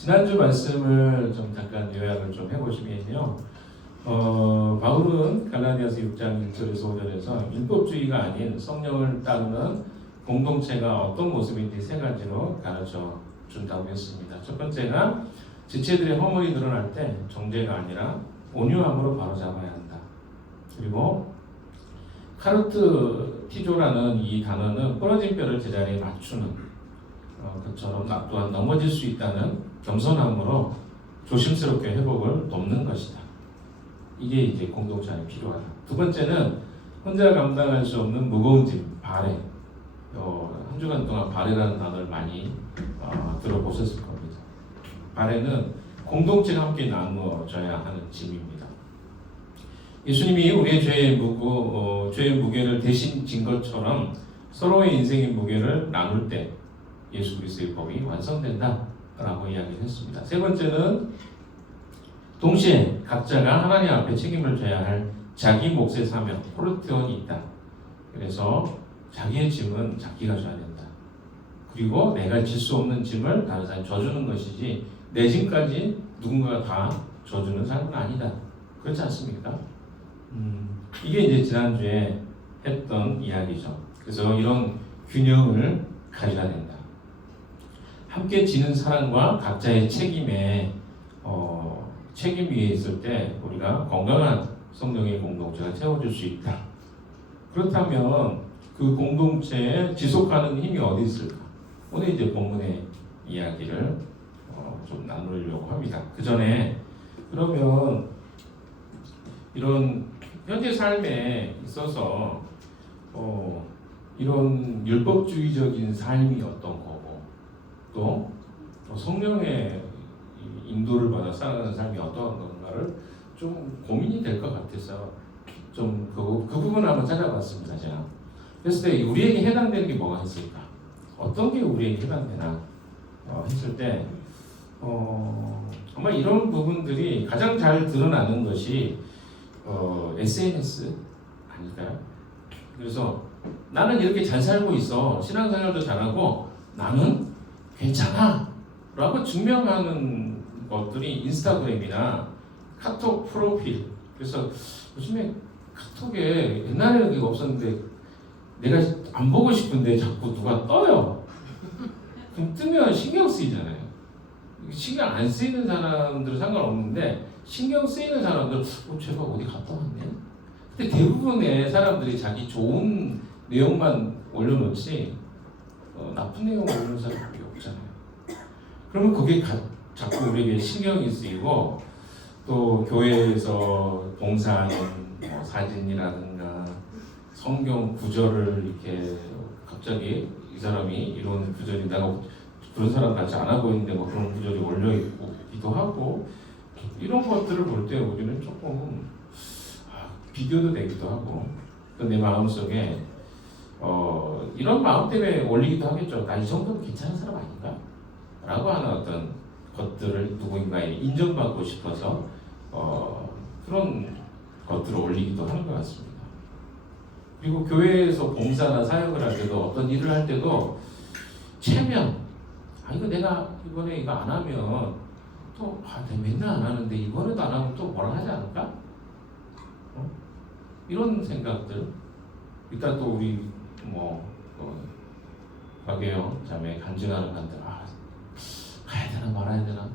지난주 말씀을 좀 잠깐 요약을 좀 해보시면요. 바울은 갈라디아서 6장 1절에서 5절에서 율법주의가 아닌 성령을 따르는 공동체가 어떤 모습인지 세 가지로 가르쳐 준다고 했습니다. 첫 번째가 지체들의 허물이 드러날 때 정죄가 아니라 온유함으로 바로잡아야 한다. 그리고 카르트티조라는 이 단어는 부러진 뼈를 제자리에 맞추는 것처럼 또한 넘어질 수 있다는 겸손함으로 조심스럽게 회복을 돕는 것이다. 이게 이제 공동체 안에 필요하다. 두 번째는 혼자 감당할 수 없는 무거운 짐, 발해. 한 주간 동안 발해라는 단어를 많이 들어보셨을 겁니다. 발해는 공동체가 함께 나누어져야 하는 짐입니다. 예수님이 우리의 죄의 무게를 대신 진 것처럼 서로의 인생의 무게를 나눌 때 예수 그리스도의 법이 완성된다라고 이야기를 했습니다. 세 번째는 동시에 각자가 하나님 앞에 책임을 져야 할 자기 몫의 사명, 포르테온이 있다. 그래서 자기의 짐은 자기가 져야 된다. 그리고 내가 질 수 없는 짐을 다른 사람이 져주는 것이지 내 짐까지 누군가가 다 져주는 삶은 아니다. 그렇지 않습니까? 이게 이제 지난주에 했던 이야기죠. 그래서 이런 균형을 가져야 된다. 함께 지는 사랑과 각자의 책임에 책임 위에 있을 때 우리가 건강한 성령의 공동체가 세워질 수 있다. 그렇다면 그 공동체에 지속하는 힘이 어디 있을까? 오늘 이제 본문의 이야기를 좀 나누려고 합니다. 그 전에 그러면 이런 현재 삶에 있어서 이런 율법주의적인 삶이 어떤 거고 또 성령의 인도를 받아 살아가는 삶이 어떠한 건가를 좀 고민이 될 것 같아서 좀 그 부분을 한번 찾아봤습니다. 제가 그랬을 때 우리에게 해당되는 게 뭐가 있을까? 어떤 게 우리에게 해당되나 했을 때 아마 이런 부분들이 가장 잘 드러나는 것이 SNS 아닐까요? 그래서 나는 이렇게 잘 살고 있어. 신앙생활도 잘하고 나는 괜찮아 라고 증명하는 것들이 인스타그램이나 카톡 프로필. 그래서 요즘에 카톡에 옛날에는 그게 없었는데 내가 안 보고 싶은데 자꾸 누가 떠요. 그럼 뜨면 신경 쓰이잖아요. 신경 안 쓰이는 사람들은 상관없는데 신경 쓰이는 사람들은 제가 어디 갔다 왔네? 근데 대부분의 사람들이 자기 좋은 내용만 올려놓지 나쁜 내용 올리는 사람들이 없잖아요. 그러면 그게 자꾸 우리에게 신경이 쓰이고 또 교회에서 봉사하는 사진이라든가 성경 구절을 이렇게 갑자기 이 사람이 이런 구절이 내가 그런 사람 같이 안 하고 있는데 뭐 그런 구절이 올려 있기도 하고 이런 것들을 볼 때 우리는 조금 비교도 되기도 하고 또 내 마음속에 이런 마음 때문에 올리기도 하겠죠. 나 이 정도면 괜찮은 사람 아닌가? 라고 하는 어떤 것들을 누군가에 인정받고 싶어서 그런 것들을 올리기도 하는 것 같습니다. 그리고 교회에서 봉사나 사역을 할 때도 어떤 일을 할 때도 체면 이거 내가 이번에 이거 안 하면 또 내가 맨날 안 하는데 이번에도 안 하면 또 뭐라 하지 않을까? 이런 생각들. 일단 또 우리 박예영 자매 간증하는 간들 가야 되나 말아야 되나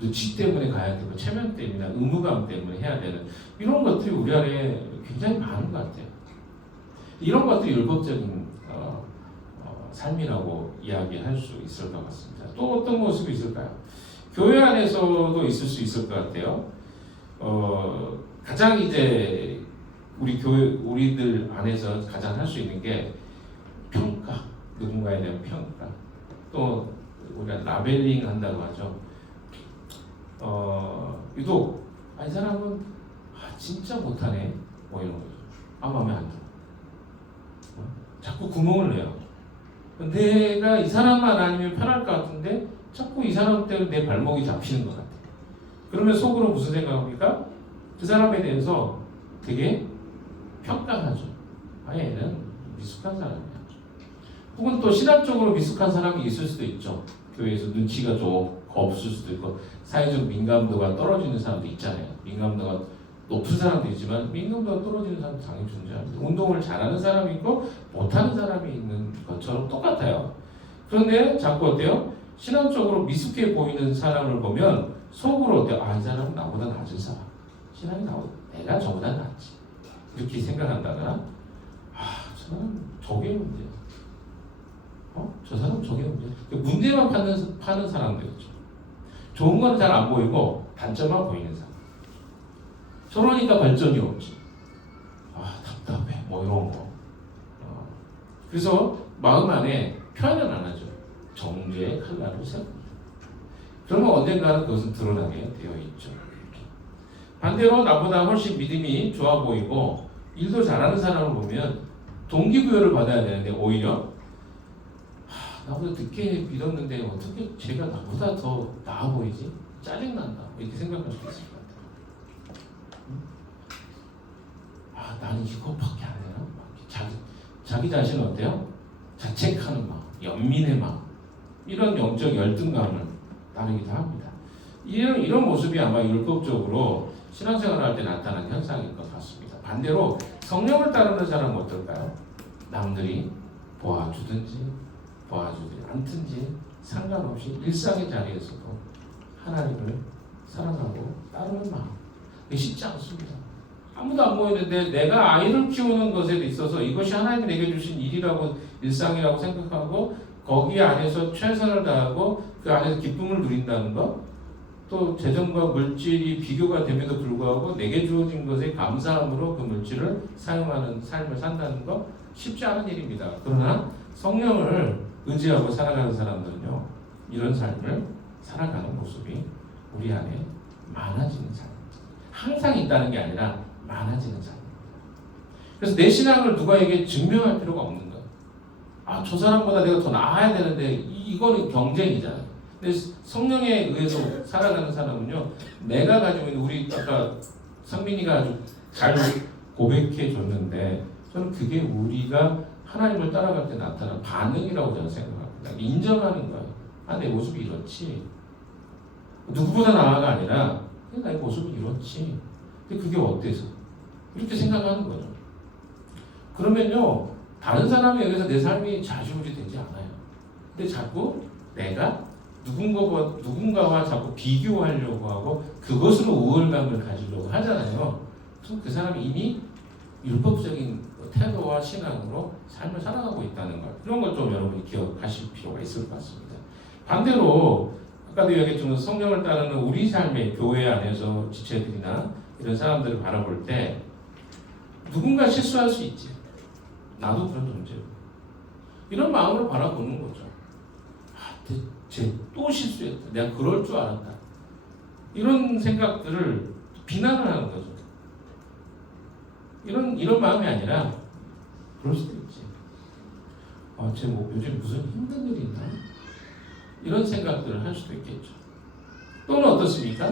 눈치 때문에 가야 되고 체면 때문에 의무감 때문에 해야 되는 이런 것들이 우리 안에 굉장히 많은 것 같아요. 이런 것들이 율법적인 삶이라고 이야기할 수 있을 것 같습니다. 또 어떤 모습이 있을까요? 교회 안에서도 있을 수 있을 것 같아요. 가장 이제 우리들 안에서 가장 할 수 있는 게 평가, 누군가에 대한 평가. 또 우리가 라벨링 한다고 하죠. 유독 이 사람은 진짜 못하네 뭐 이런 거죠. 마음에 안 들어. 자꾸 구멍을 내요. 내가 이 사람만 아니면 편할 것 같은데 자꾸 이 사람 때문에 내 발목이 잡히는 것 같아. 그러면 속으로 무슨 생각합니까? 그 사람에 대해서 되게 평가하죠. 얘는 미숙한 사람이야. 혹은 또 신학적으로 미숙한 사람이 있을 수도 있죠. 교회에서 눈치가 좋고 없을 수도 있고 사회적 민감도가 떨어지는 사람도 있잖아요. 민감도가 높은 사람도 있지만 민감도가 떨어지는 사람도 당연히 존재합니다. 운동을 잘하는 사람이 있고 못하는 사람이 있는 것처럼 똑같아요. 그런데 자꾸 어때요? 신앙적으로 미숙해 보이는 사람을 보면 속으로 어때요? 아, 이 사람은 나보다 낮은 사람. 신앙이 내가 저보다 낫지. 이렇게 생각한다거나 저 사람 저게 문제야. 저 사람 저게 문제야. 문제만 파는 사람들이죠. 좋은 건 잘 안 보이고 단점만 보이는 사람. 저러니까 발전이 없지. 답답해. 뭐 이런 거. 그래서 마음 안에 표현을 안 하죠. 정죄의 칼날을 세웁니다. 그러면 언젠가는 그것은 드러나게 되어 있죠. 반대로 나보다 훨씬 믿음이 좋아 보이고 일도 잘하는 사람을 보면 동기부여를 받아야 되는데 오히려 나보다 늦게 믿었는데 어떻게 제가 나보다 더 나아 보이지? 짜증난다. 이렇게 생각할 수 있을 것 같아요. 나는 이것밖에 안 되나? 자기 자신은 어때요? 자책하는 마음, 연민의 마음, 이런 영적 열등감을 따르기도 합니다. 이런 모습이 아마 율법적으로 신앙생활을 할 때 나타나는 현상일 것 같습니다. 반대로 성령을 따르는 사람은 어떨까요? 남들이 보아주든지 보아주지 않든지 상관없이 일상의 자리에서도 하나님을 사랑하고 따르는 마음. 그게 쉽지 않습니다. 아무도 안 보이는데 내가 아이를 키우는 것에 있어서 이것이 하나님이 내게 주신 일이라고 일상이라고 생각하고 거기 안에서 최선을 다하고 그 안에서 기쁨을 누린다는 것, 또 재정과 물질이 비교가 됨에도 불구하고 내게 주어진 것에 감사함으로 그 물질을 사용하는 삶을 산다는 것 쉽지 않은 일입니다. 그러나 성령을 의지하고 살아가는 사람들은요, 이런 삶을 살아가는 모습이 우리 안에 많아지는 삶. 항상 있다는 게 아니라 많아지는 삶입니다. 그래서 내 신앙을 누구에게 증명할 필요가 없는 거예요. 저 사람보다 내가 더 나아야 되는데 이거는 경쟁이잖아요. 근데 성령에 의해서 살아가는 사람은요, 내가 가지고 있는 우리 아까 상민이가 아주 잘 고백해 줬는데 저는 그게 우리가 하나님을 따라갈 때 나타나는 반응이라고 저는 생각합니다. 인정하는 거예요. 내 모습이 이렇지. 누구보다 나아가 아니라 그냥 나의 모습은 이렇지. 근데 그게 어때서? 이렇게 생각하는 거죠. 그러면요, 다른 사람에 의해서 내 삶이 좌지우지 되지 않아요. 근데 자꾸 내가 누군가와 자꾸 비교하려고 하고 그것으로 우월감을 가지려고 하잖아요. 그럼 그 사람이 이미 율법적인 태도와 신앙으로 삶을 살아가고 있다는 것. 이런 걸 좀 여러분이 기억하실 필요가 있을 것 같습니다. 반대로 아까도 이야기했지만 성령을 따르는 우리 삶의 교회 안에서 지체들이나 이런 사람들을 바라볼 때 누군가 실수할 수 있지. 나도 그런 존재고. 이런 마음으로 바라보는 거죠. 쟤 또 실수했다. 내가 그럴 줄 알았다. 이런 생각들을 비난을 하는 거죠. 이런 마음이 아니라 그럴 수도 있지. 쟤 뭐 요즘 무슨 힘든 일이 있나? 이런 생각들을 할 수도 있겠죠. 또는 어떻습니까?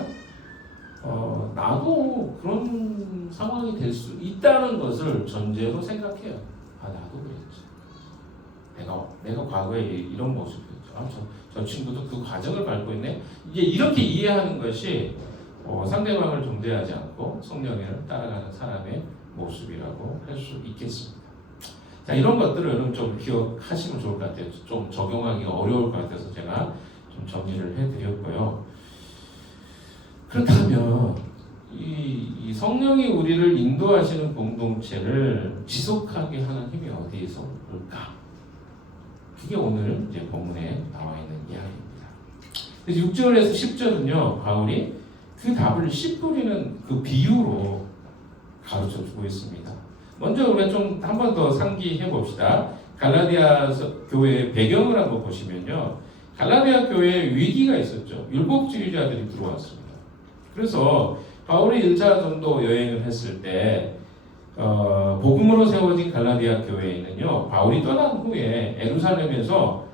나도 그런 상황이 될 수 있다는 것을 전제로 생각해요. 나도 그랬지. 내가 과거에 이런 모습이었죠. 저 친구도 그 과정을 밟고 있네. 이제 이렇게 이해하는 것이 상대방을 존대하지 않고 성령을 따라가는 사람의 모습이라고 할 수 있겠습니다. 자, 이런 것들을 여러분 좀 기억하시면 좋을 것 같아요. 좀 적용하기 어려울 것 같아서 제가 좀 정리를 해드렸고요. 그렇다면 이 성령이 우리를 인도하시는 공동체를 지속하게 하는 힘이 어디에서 올까? 그게 오늘 이제 본문에 나와 있는 이야기입니다. 그래서 6절에서 10절은요, 바울이 그 답을 씨 뿌리는 그 비유로 가르쳐 주고 있습니다. 먼저 우리가 좀 한 번 더 상기해 봅시다. 갈라디아 교회의 배경을 한번 보시면요, 갈라디아 교회에 위기가 있었죠. 율법주의자들이 들어왔습니다. 그래서 바울이 1차 전도 여행을 했을 때 복음으로 세워진 갈라디아 교회에는요, 바울이 떠난 후에 예루살렘에서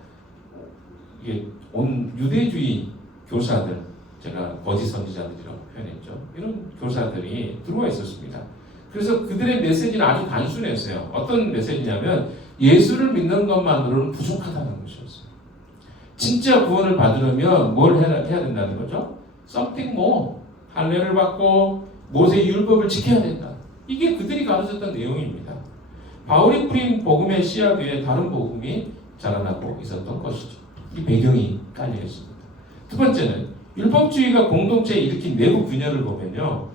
온 유대주의 교사들, 제가 거짓 선지자들이라고 표현했죠. 이런 교사들이 들어와 있었습니다. 그래서 그들의 메시지는 아주 단순했어요. 어떤 메시지냐면 예수를 믿는 것만으로는 부족하다는 것이었어요. 진짜 구원을 받으려면 뭘 해야 된다는 거죠? something more. 할례를 받고 모세의 율법을 지켜야 된다. 이게 그들이 가르쳤던 내용입니다. 바울이 뿌린 복음의 씨앗 위에 다른 복음이 자라나고 있었던 것이죠. 이 배경이 깔려 있습니다. 두 번째는 율법주의가 공동체에 일으킨 내부 균열을 보면요.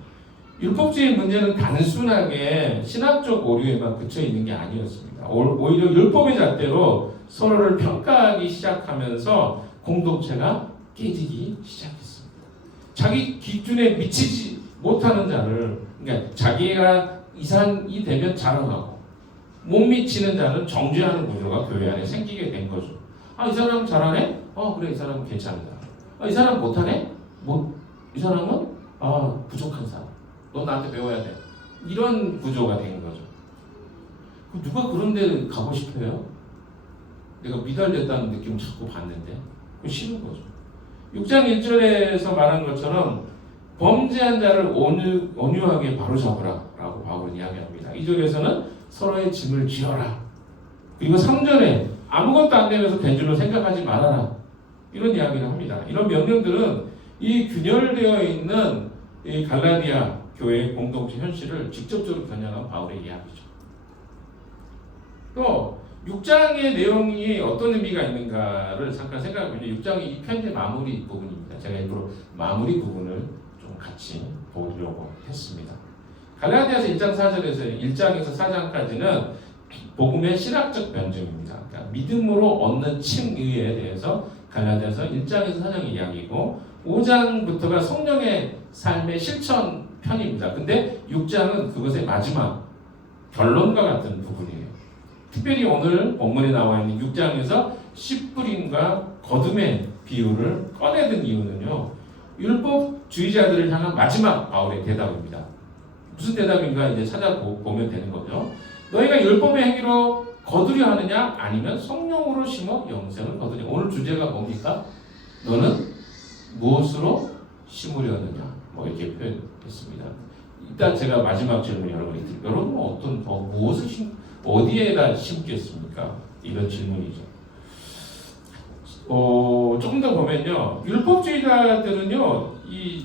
율법주의 문제는 단순하게 신학적 오류에만 그쳐 있는 게 아니었습니다. 오히려 율법의 잣대로 서로를 평가하기 시작하면서 공동체가 깨지기 시작했습니다. 자기 기준에 미치지 못하는 자를, 그러니까 자기가 이상이 되면 자랑하고 못 미치는 자는 정죄하는 구조가 교회 안에 생기게 된 거죠. 아, 이 사람은 잘하네? 그래, 이 사람은 괜찮다. 이 사람 못하네? 이 사람은 부족한 사람. 너 나한테 배워야 돼. 이런 구조가 된 거죠. 누가 그런 데 가고 싶어요? 내가 미달됐다는 느낌 자꾸 받는데 싫은 거죠. 6장 1절에서 말한 것처럼 범죄한 자를 온유하게 바로잡으라 라고 바울은 이야기합니다. 2절에서는 서로의 짐을 지어라. 그리고 3절에 아무것도 안 되면서 된 줄로 생각하지 말아라. 이런 이야기를 합니다. 이런 명령들은 이 균열되어 있는 이 갈라디아 교회의 공동체 현실을 직접적으로 겨냥한 바울의 이야기죠. 또 6장의 내용이 어떤 의미가 있는가를 잠깐 생각해보면 6장이 이 편의 마무리 부분입니다. 제가 일부러 마무리 부분을 좀 같이 보려고 했습니다. 갈라디아서 1장 4절에서 1장에서 4장까지는 복음의 신학적 변증입니다. 그러니까 믿음으로 얻는 칭의에 대해서 갈라디아서 1장에서 4장의 이야기고 5장부터가 성령의 삶의 실천 편입니다. 근데 6장은 그것의 마지막 결론과 같은 부분이에요. 특별히 오늘 본문에 나와 있는 6장에서 씨 뿌림과 거둠의 비유를 꺼내든 이유는요. 율법주의자들을 향한 마지막 바울의 대답입니다. 무슨 대답인가 이제 찾아보면 되는 거죠. 너희가 율법의 행위로 거두려 하느냐 아니면 성령으로 심어 영생을 거두냐. 오늘 주제가 뭡니까? 너는 무엇으로 심으려느냐. 이렇게 표현했습니다. 일단 제가 마지막 질문 여러분이 드릴게요. 여러분은 무엇을 어디에다 심겠습니까? 이런 질문이죠. 조금 더 보면요. 율법주의자들은요. 이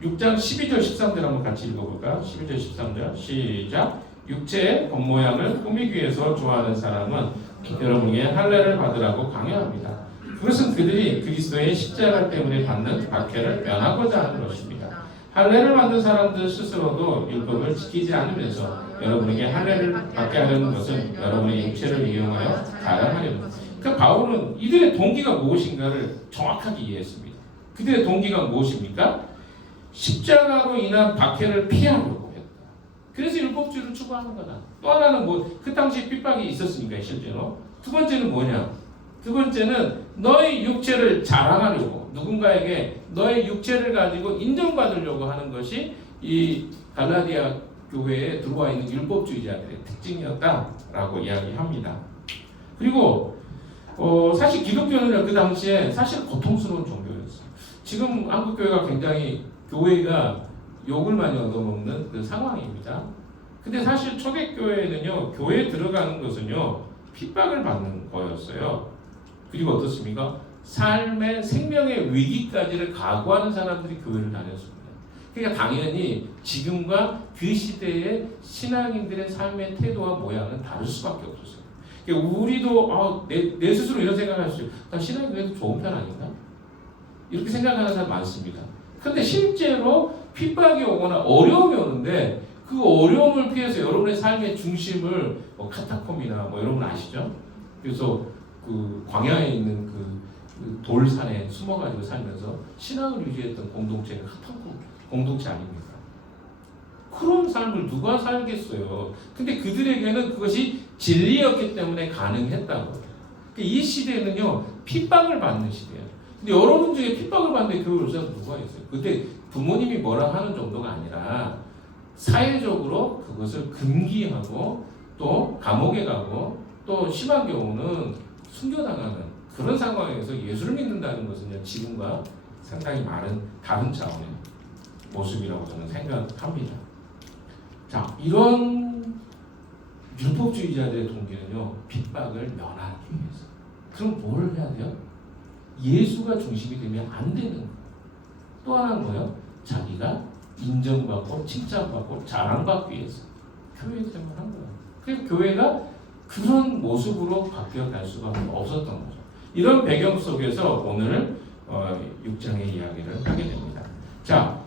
6장 12절 13절 한번 같이 읽어볼까요? 12절 13절 시작. 육체의 겉모양을 꾸미기 위해서 좋아하는 사람은 여러분에게 할례를 받으라고 강요합니다. 그것은 그들이 그리스도의 십자가 때문에 받는 박해를 면하고자 하는 것입니다. 할례를 받는 사람들 스스로도 율법을 지키지 않으면서 여러분에게 할례를 받게 하려는 것은 여러분의 육체를 이용하여 자랑하려는 것. 그러니까 바울은 이들의 동기가 무엇인가를 정확하게 이해했습니다. 그들의 동기가 무엇입니까? 십자가로 인한 박해를 피하려고 했다. 그래서 율법주의를 추구하는 거다. 또 하나는 그 당시 핍박이 있었으니까 실제로. 두 번째는 뭐냐? 두 번째는 너의 육체를 자랑하려고 누군가에게 너의 육체를 가지고 인정받으려고 하는 것이 이 갈라디아 교회에 들어와 있는 율법주의자들의 특징이었다라고 이야기합니다. 그리고 사실 기독교는 그 당시에 사실 고통스러운 종교였어요. 지금 한국 교회가 굉장히 교회가 욕을 많이 얻어먹는 그 상황입니다. 근데 사실 초대교회는요, 교회에 들어가는 것은요, 핍박을 받는 거였어요. 그리고 어떻습니까? 삶의 생명의 위기까지를 각오하는 사람들이 교회를 다녔습니다. 그러니까 당연히 지금과 그 시대의 신앙인들의 삶의 태도와 모양은 다를 수밖에 없었어요. 그러니까 우리도 내 스스로 이런 생각을 할 수 있어요. 나 신앙이 그래도 좋은 편 아닌가? 이렇게 생각하는 사람 많습니다. 근데 실제로 핍박이 오거나 어려움이 오는데 그 어려움을 피해서 여러분의 삶의 중심을 카타콤이나 여러분 아시죠? 그래서 그 광야에 있는 그 돌산에 숨어가지고 살면서 신앙을 유지했던 공동체가 카타콤 공동체 아닙니까? 그런 삶을 누가 살겠어요? 근데 그들에게는 그것이 진리였기 때문에 가능했다고. 이 시대는요 핍박을 받는 시대예요. 근데 여러분 중에 핍박을 받는 교회 의사가 누가 있어요? 그때 부모님이 뭐라 하는 정도가 아니라 사회적으로 그것을 금기하고 또 감옥에 가고 또 심한 경우는 순교당하는 그런 상황에서 예수를 믿는다는 것은 지금과 상당히 많은 다른 차원의 모습이라고 저는 생각합니다. 자, 이런 율법주의자들의 동기는요 핍박을 면하기 위해서. 그럼 뭘 해야 돼요? 예수가 중심이 되면 안 되는 거예요. 또 하나는 뭐예요? 자기가 인정받고 칭찬받고 자랑받기 위해서 교회 생활을 한 거예요. 그래서 교회가 그런 모습으로 바뀌어갈 수가 없었던 거죠. 이런 배경 속에서 오늘 6장의 이야기를 하게 됩니다. 자,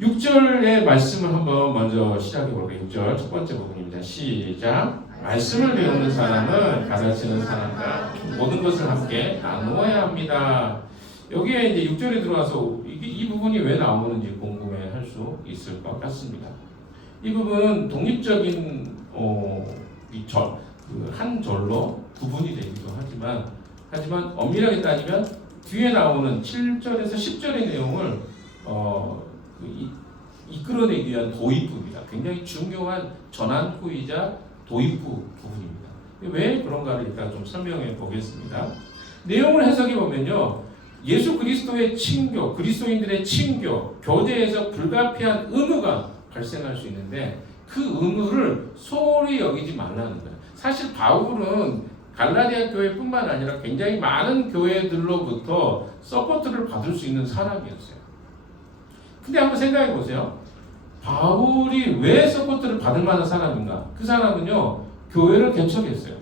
6절의 말씀을 한번 먼저 시작해 볼게요. 6절 첫 번째 부분입니다. 시작. 말씀을 배우는 사람은 가르치는 사람과 모든 것을 함께 나누어야 합니다. 여기에 이제 6절에 들어와서 이 부분이 왜 나오는지 궁금해할 수 있을 것 같습니다. 이 부분은 독립적인 한 절로 구분이 되기도 하지만 엄밀하게 따지면 뒤에 나오는 7절에서 10절의 내용을 이끌어내기 위한 도입부입니다. 굉장히 중요한 전환구이자 도입부 부분입니다. 왜 그런가를 일단 좀 설명해 보겠습니다. 내용을 해석해 보면요, 예수 그리스도의 친교, 그리스도인들의 친교, 교제에서 불가피한 의무가 발생할 수 있는데 그 의무를 소홀히 여기지 말라는 거예요. 사실 바울은 갈라디아 교회뿐만 아니라 굉장히 많은 교회들로부터 서포트를 받을 수 있는 사람이었어요. 근데 한번 생각해 보세요. 바울이 왜 서포트를 받을 만한 사람인가? 그 사람은요, 교회를 개척했어요.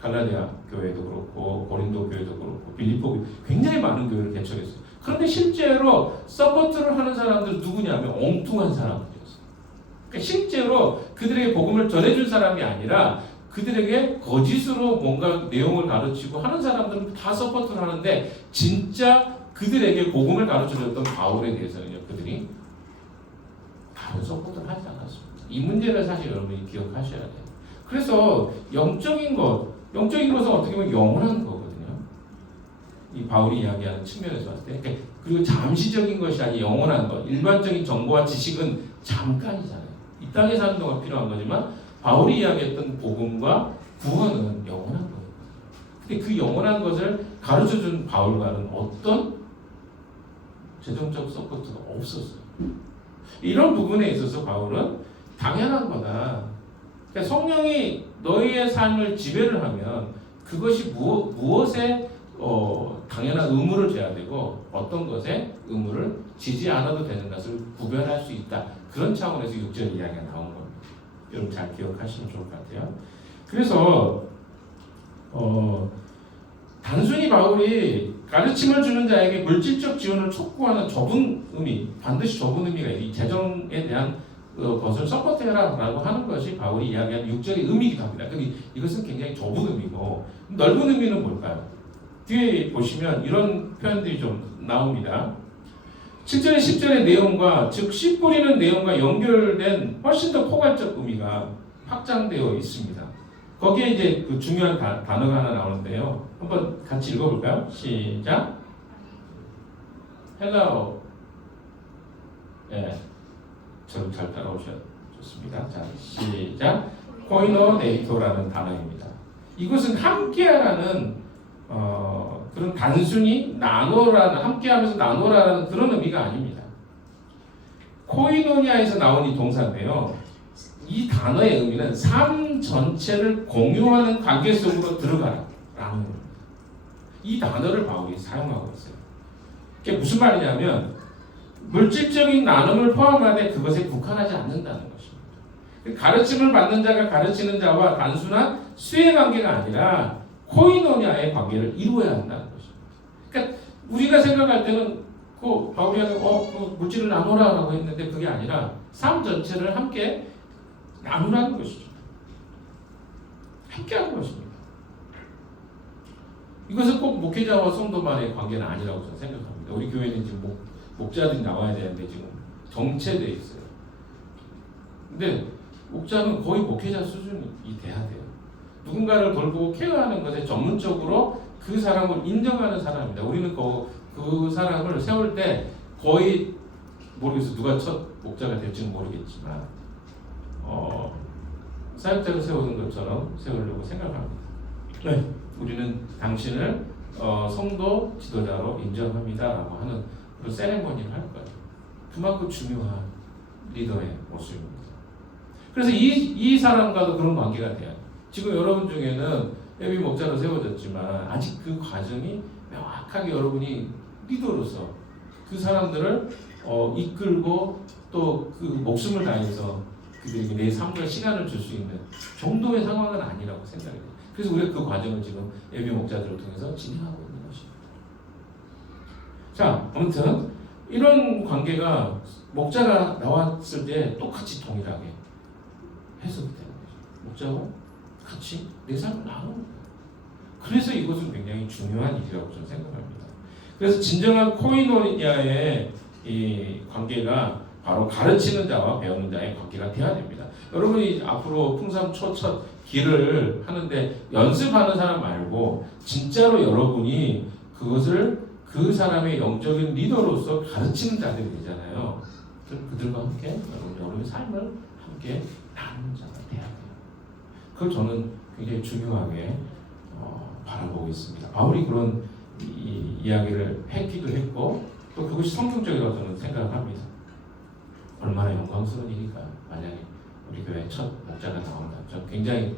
갈라디아 교회도 그렇고 고린도 교회도 그렇고 빌립보 교회, 굉장히 많은 교회를 개척했어요. 그런데 실제로 서포트를 하는 사람들은 누구냐면 엉뚱한 사람들이었어요. 그러니까 실제로 그들에게 복음을 전해준 사람이 아니라 그들에게 거짓으로 뭔가 내용을 가르치고 하는 사람들은 다 서포트를 하는데 진짜 그들에게 복음을 가르쳐줬던 바울에 대해서는요, 그들이 다른 서포트를 하지 않았습니다. 이 문제를 사실 여러분이 기억하셔야 돼요. 그래서 영적인 것은 어떻게 보면 영원한 거거든요. 이 바울이 이야기하는 측면에서 봤을 때, 그리고 잠시적인 것이 아니 영원한 것, 일반적인 정보와 지식은 잠깐이잖아요. 이 땅에 사는 동안 필요한 거지만 바울이 이야기했던 복음과 구원은 영원한 거예요. 근데 그 영원한 것을 가르쳐준 바울과는 어떤 재정적 서포트가 없었어요. 이런 부분에 있어서 바울은 당연한 거다. 그러니까 성령이 너희의 삶을 지배를 하면 그것이 무엇에 당연한 의무를 져야 되고 어떤 것에 의무를 지지 않아도 되는 것을 구별할 수 있다. 그런 차원에서 6절 이야기가 나온 겁니다. 여러분 잘 기억하시면 좋을 것 같아요. 그래서 단순히 바울이 가르침을 주는 자에게 물질적 지원을 촉구하는 반드시 좁은 의미가 이 재정에 대한 것을 서포트해라라고 하는 것이 바울이 이야기하는 6절의 의미이기도 합니다. 근데 이것은 굉장히 좁은 의미고 넓은 의미는 뭘까요? 뒤에 보시면 이런 표현들이 좀 나옵니다. 7절의 10절의 내용과 즉 씨 뿌리는 내용과 연결된 훨씬 더 포괄적 의미가 확장되어 있습니다. 거기에 이제 그 중요한 단어가 하나 나오는데요. 한번 같이 읽어볼까요? 시작. 헬라어. 예, 저를 잘 따라오셔야 좋습니다. 자, 시작. 코이노네이토라는 단어입니다. 이것은 함께하라는 그런 단순히 함께하면서 나누라는 그런 의미가 아닙니다. 코이노니아에서 나온 이 동사인데요. 이 단어의 의미는 삶 전체를 공유하는 관계 속으로 들어가라라는 겁니다. 이 단어를 바울이 사용하고 있어요. 그게 무슨 말이냐면 물질적인 나눔을 포함하되 그것에 국한하지 않는다는 것입니다. 가르침을 받는 자가 가르치는 자와 단순한 수혜 관계가 아니라 코이노니아의 관계를 이루어야 한다는 것입니다. 그러니까 우리가 생각할 때는 바울이 물질을 나누라라고 했는데 그게 아니라 삶 전체를 함께 나누라는 것이죠. 함께하는 것입니다. 이것은 꼭 목회자와 성도만의 관계는 아니라고 저는 생각합니다. 우리 교회는 지금 목자들이 나와야 되는데 지금 정체되어 있어요. 근데 목자는 거의 목회자 수준이 돼야 돼요. 누군가를 돌보고 케어하는 것에 전문적으로 그 사람을 인정하는 사람입니다. 우리는 그 사람을 세울 때 거의 모르겠어요. 누가 첫 목자가 될지는 모르겠지만 사역자를 세우는 것처럼 세우려고 생각합니다. 네. 우리는 당신을 성도 지도자로 인정합니다라고 하는 그런 세레모니를 할 거예요. 그만큼 중요한 리더의 모습입니다. 그래서 이 사람과도 그런 관계가 돼요. 지금 여러분 중에는 예비 목자로 세워졌지만 아직 그 과정이 명확하게 여러분이 리더로서 그 사람들을 이끌고 또 그 목숨을 다해서 그들에게 내 삶과 시간을 줄 수 있는 정도의 상황은 아니라고 생각해요. 그래서 우리가 그 과정을 지금 예비 목자들을 통해서 진행하고 있는 것입니다. 자, 아무튼 이런 관계가 목자가 나왔을 때 똑같이 동일하게 해석이 되는 거죠. 목자와 같이 내 삶을 나누는 거예요. 그래서 이것은 굉장히 중요한 일이라고 저는 생각합니다. 그래서 진정한 코이노니아의 이 관계가 바로 가르치는 자와 배우는 자의 관계가 되어야 됩니다. 여러분이 앞으로 풍삼초첫 길을 하는데 연습하는 사람 말고 진짜로 여러분이 그것을 그 사람의 영적인 리더로서 가르치는 자들이 되잖아요. 그들과 함께 여러분의 삶을 함께 나누는 자가 돼야 돼요. 그걸 저는 굉장히 중요하게 바라보고 있습니다. 바울이 그런 이야기를 했기도 했고 또 그것이 성경적이라고 저는 생각을 합니다. 얼마나 영광스러운 일일까요? 만약에 우리 교회 첫 목자가 나온다. 저 굉장히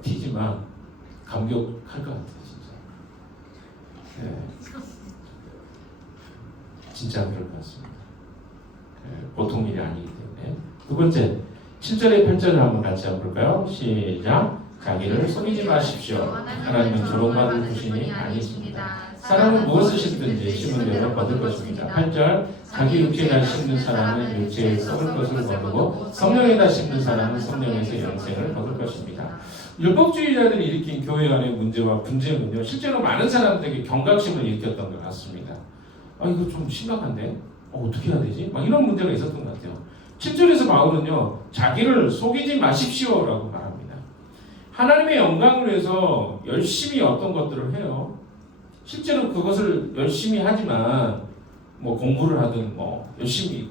티지만 감격할 것 같아요. 진짜. 네. 진짜 그럴 것 같습니다. 네. 보통 일이 아니기 때문에. 두 번째 7절에 8절을 한번 같이 한번 볼까요? 시작. 자기를 속이지 마십시오. 하나님은 조롱받을 부신이 아니십니다. 사람은 무엇을 심든지 심은 대로 거둘 것입니다. 8절 자기 육체에다 심는 사람은 육체에 썩을 것을 거두고 성령에다 심는 사람은 성령에서 영생을 거둘 것입니다. 율법주의자들이 일으킨 교회 안의 문제와 분쟁은요, 실제로 많은 사람들에게 경각심을 일으켰던 것 같습니다. 이거 좀 심각한데? 어떻게 해야 되지? 막 이런 문제가 있었던 것 같아요. 7절에서 바울은요, 자기를 속이지 마십시오라고 말합니다. 하나님의 영광을 위해서 열심히 어떤 것들을 해요. 실제로 그것을 열심히 하지만 뭐 공부를 하든 뭐 열심히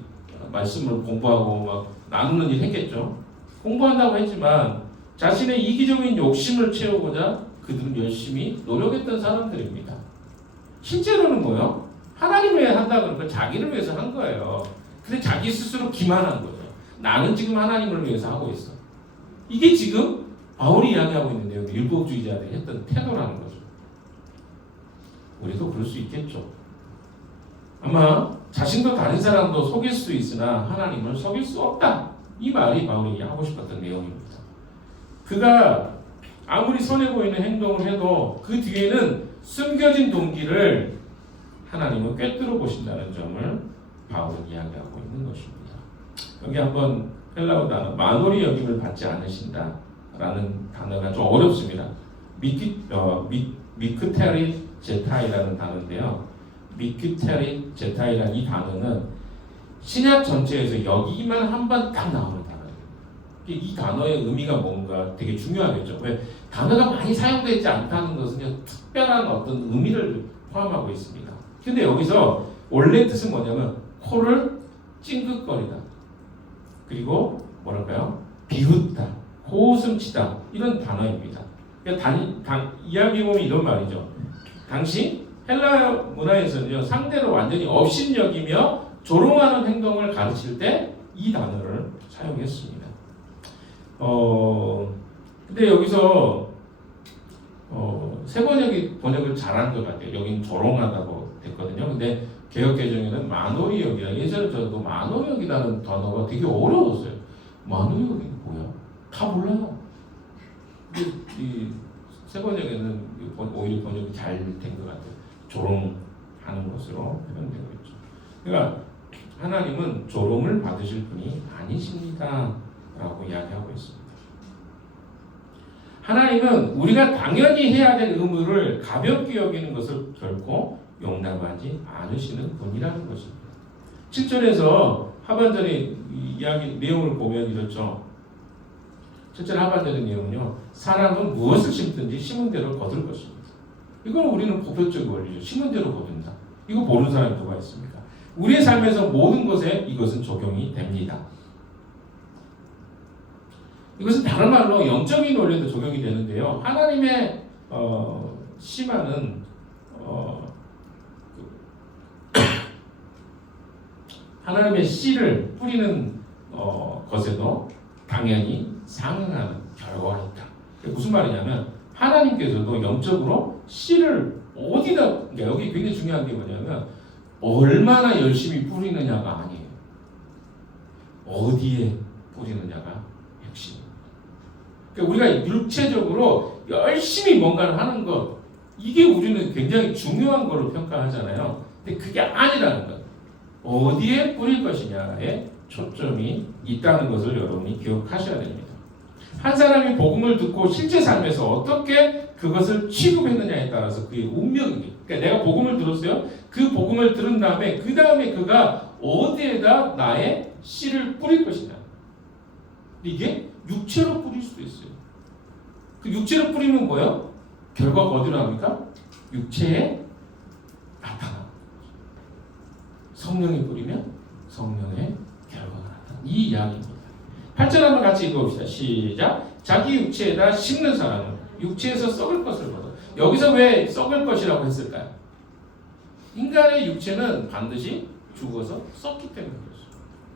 말씀을 공부하고 막 나누는 일 했겠죠. 공부한다고 했지만 자신의 이기적인 욕심을 채우고자 그들은 열심히 노력했던 사람들입니다. 실제로는 뭐요? 하나님을 위해 한다 그러니까 자기를 위해서 한 거예요. 근데 자기 스스로 기만한 거죠. 나는 지금 하나님을 위해서 하고 있어. 이게 지금 바울이 이야기하고 있는데요. 율법주의자들이 했던 태도라는 거죠. 우리도 그럴 수 있겠죠. 아마 자신도 다른 사람도 속일 수 있으나 하나님을 속일 수 없다. 이 말이 바울이 하고 싶었던 내용입니다. 그가 아무리 선해 보이는 행동을 해도 그 뒤에는 숨겨진 동기를 하나님은 꿰뚫어 보신다는 점을 바울은 이야기하고 있는 것입니다. 여기 한번 헬라어 단어 마노리 여김을 받지 않으신다라는 단어가 좀 어렵습니다. 미크테리 제타이라는 단어인데요. 미크테리 제타이라는 이 단어는 신약 전체에서 여기만 한 번 딱 나오는 단어예요. 이 단어의 의미가 뭔가 되게 중요하겠죠. 왜? 단어가 많이 사용되지 않다는 것은 특별한 어떤 의미를 포함하고 있습니다. 근데 여기서 원래 뜻은 뭐냐면 코를 찡긋거리다. 그리고 뭐랄까요? 비웃다. 호웃음치다. 이런 단어입니다. 그러니까 이야기해보면 이런 말이죠. 당시 헬라 문화에서는요, 상대를 완전히 업신여기며 조롱하는 행동을 가르칠 때 이 단어를 사용했습니다. 근데 여기서 세 번역을 잘한 것 같아요. 여긴 조롱하다고 됐거든요. 근데 개역개정에는 만오리역이라 예전에 저도 만오리역이라는 단어가 되게 어려웠어요. 만오리역이 뭐야? 다 몰라요. 근데 이 세 번역에는 오히려 번역이 잘 된 것 같아요. 조롱하는 것으로 표현되고 있죠. 그러니까 하나님은 조롱을 받으실 분이 아니십니다. 라고 이야기하고 있습니다. 하나님은 우리가 당연히 해야 될 의무를 가볍게 여기는 것을 결코 용납하지 않으시는 분이라는 것입니다. 7절에서 하반절의 이야기 내용을 보면 이렇죠. 7절 하반절의 내용은요. 사람은 무엇을 심든지 심은 대로 거둘 것입니다. 이건 우리는 보편적인 원리죠. 심은 대로 거둔다. 이거 모르는 사람이 누가 있습니까? 우리의 삶에서 모든 것에 이것은 적용이 됩니다. 이것은 다른 말로 영적인 원리도 적용이 되는데요. 하나님의 심화는 하나님의 씨를 뿌리는 것에도 당연히 상응하는 결과가 있다. 무슨 말이냐면 하나님께서도 영적으로 씨를 어디다, 그러니까 여기 굉장히 중요한 게 뭐냐면 얼마나 열심히 뿌리느냐가 아니에요. 어디에 뿌리느냐가 핵심입니다. 그러니까 우리가 육체적으로 열심히 뭔가를 하는 것, 이게 우리는 굉장히 중요한 거로 평가하잖아요. 근데 그게 아니라는 것. 어디에 뿌릴 것이냐에 초점이 있다는 것을 여러분이 기억하셔야 됩니다. 한 사람이 복음을 듣고 실제 삶에서 어떻게 그것을 취급했느냐에 따라서 그의 운명이, 그러니까 내가 복음을 들었어요. 그 복음을 들은 다음에 그 다음에 그가 어디에다 나의 씨를 뿌릴 것이냐. 이게 육체로 뿌릴 수도 있어요. 그 육체로 뿌리면 뭐예요? 결과가 어디로 나옵니까? 육체에 나타나. 성령이 뿌리면 성령의 결과가 나타나. 이 이야기입니다. 8절 한번 같이 읽어봅시다. 시작. 자기 육체에다 심는 사람은 육체에서 썩을 것을 거둬. 여기서 왜 썩을 것이라고 했을까요? 인간의 육체는 반드시 죽어서 썩기 때문에 그렇죠.